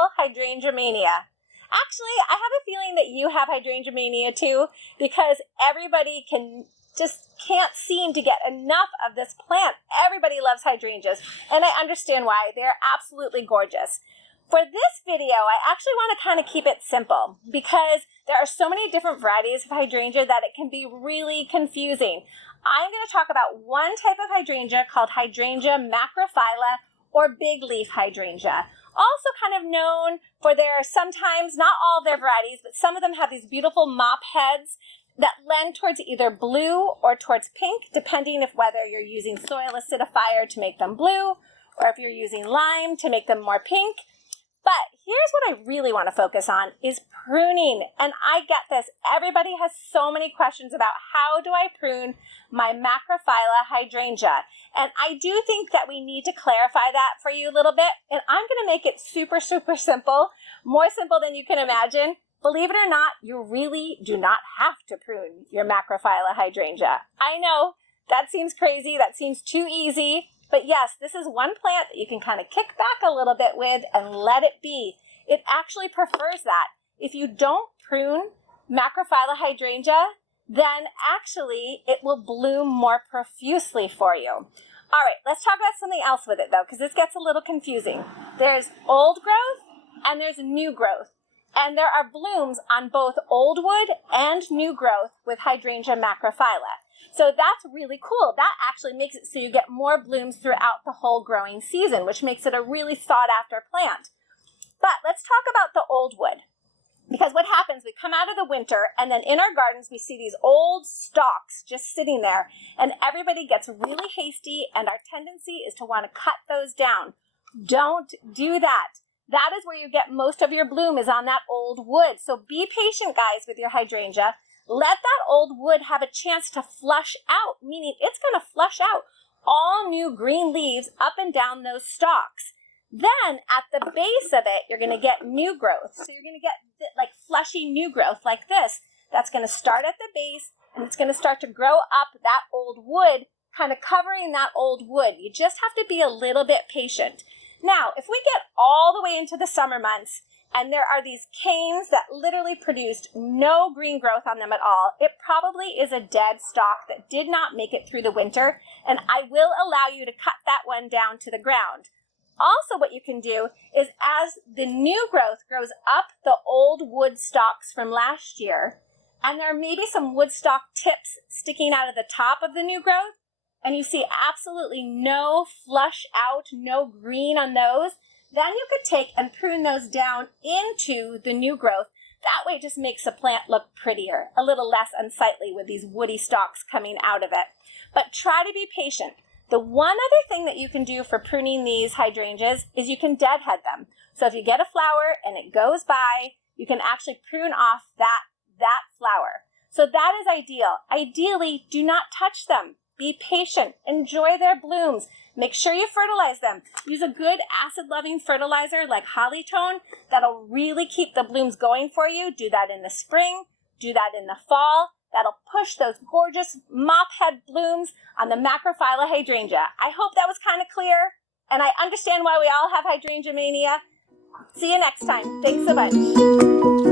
beautiful Hydrangeamania. Actually, I have a feeling that you have Hydrangeamania too, because everybody can't seem to get enough of this plant. Everybody loves hydrangeas, and I understand why. They're absolutely gorgeous. For this video, I actually want to kind of keep it simple because there are so many different varieties of hydrangea that it can be really confusing. I'm going to talk about one type of hydrangea called Hydrangea macrophylla or big leaf hydrangea. Also kind of known for their sometimes, not all of their varieties, but some of them have these beautiful mop heads that lend towards either blue or towards pink, depending if whether you're using soil acidifier to make them blue or if you're using lime to make them more pink. But here's what I really want to focus on is pruning. And I get this. Everybody has so many questions about how do I prune my macrophylla hydrangea. And I do think that we need to clarify that for you a little bit. And I'm going to make it super, super simple, more simple than you can imagine. Believe it or not, you really do not have to prune your macrophylla hydrangea. I know that seems crazy. That seems too easy. But yes, this is one plant that you can kind of kick back a little bit with and let it be. It actually prefers that. If you don't prune macrophylla hydrangea, then actually it will bloom more profusely for you. All right, let's talk about something else with it though, because this gets a little confusing. There's old growth and there's new growth. And there are blooms on both old wood and new growth with Hydrangea macrophylla. So that's really cool. That actually makes it so you get more blooms throughout the whole growing season, which makes it a really sought after plant. But let's talk about the old wood. Because what happens, we come out of the winter and then in our gardens we see these old stalks just sitting there and everybody gets really hasty and our tendency is to want to cut those down. Don't do that. That is where you get most of your bloom is on that old wood. So be patient, guys, with your hydrangea. Let that old wood have a chance to flush out, meaning it's going to flush out all new green leaves up and down those stalks. Then at the base of it, you're going to get new growth. So you're going to get like fleshy new growth like this. That's going to start at the base and it's going to start to grow up that old wood, kind of covering that old wood. You just have to be a little bit patient. Now, if we get all the way into the summer months and there are these canes that literally produced no green growth on them at all, it probably is a dead stalk that did not make it through the winter, and I will allow you to cut that one down to the ground. Also, what you can do is as the new growth grows up the old wood stalks from last year, and there may be some wood stalk tips sticking out of the top of the new growth, and you see absolutely no flush out, no green on those, then you could take and prune those down into the new growth. That way it just makes the plant look prettier, a little less unsightly with these woody stalks coming out of it. But try to be patient. The one other thing that you can do for pruning these hydrangeas is you can deadhead them. So if you get a flower and it goes by, you can actually prune off that flower. So that is ideal. Ideally, do not touch them. Be patient. Enjoy their blooms. Make sure you fertilize them. Use a good acid-loving fertilizer like Hollytone that'll really keep the blooms going for you. Do that in the spring. Do that in the fall. That'll push those gorgeous mop-head blooms on the macrophylla hydrangea. I hope that was kind of clear, and I understand why we all have Hydrangeamania. See you next time. Thanks so much.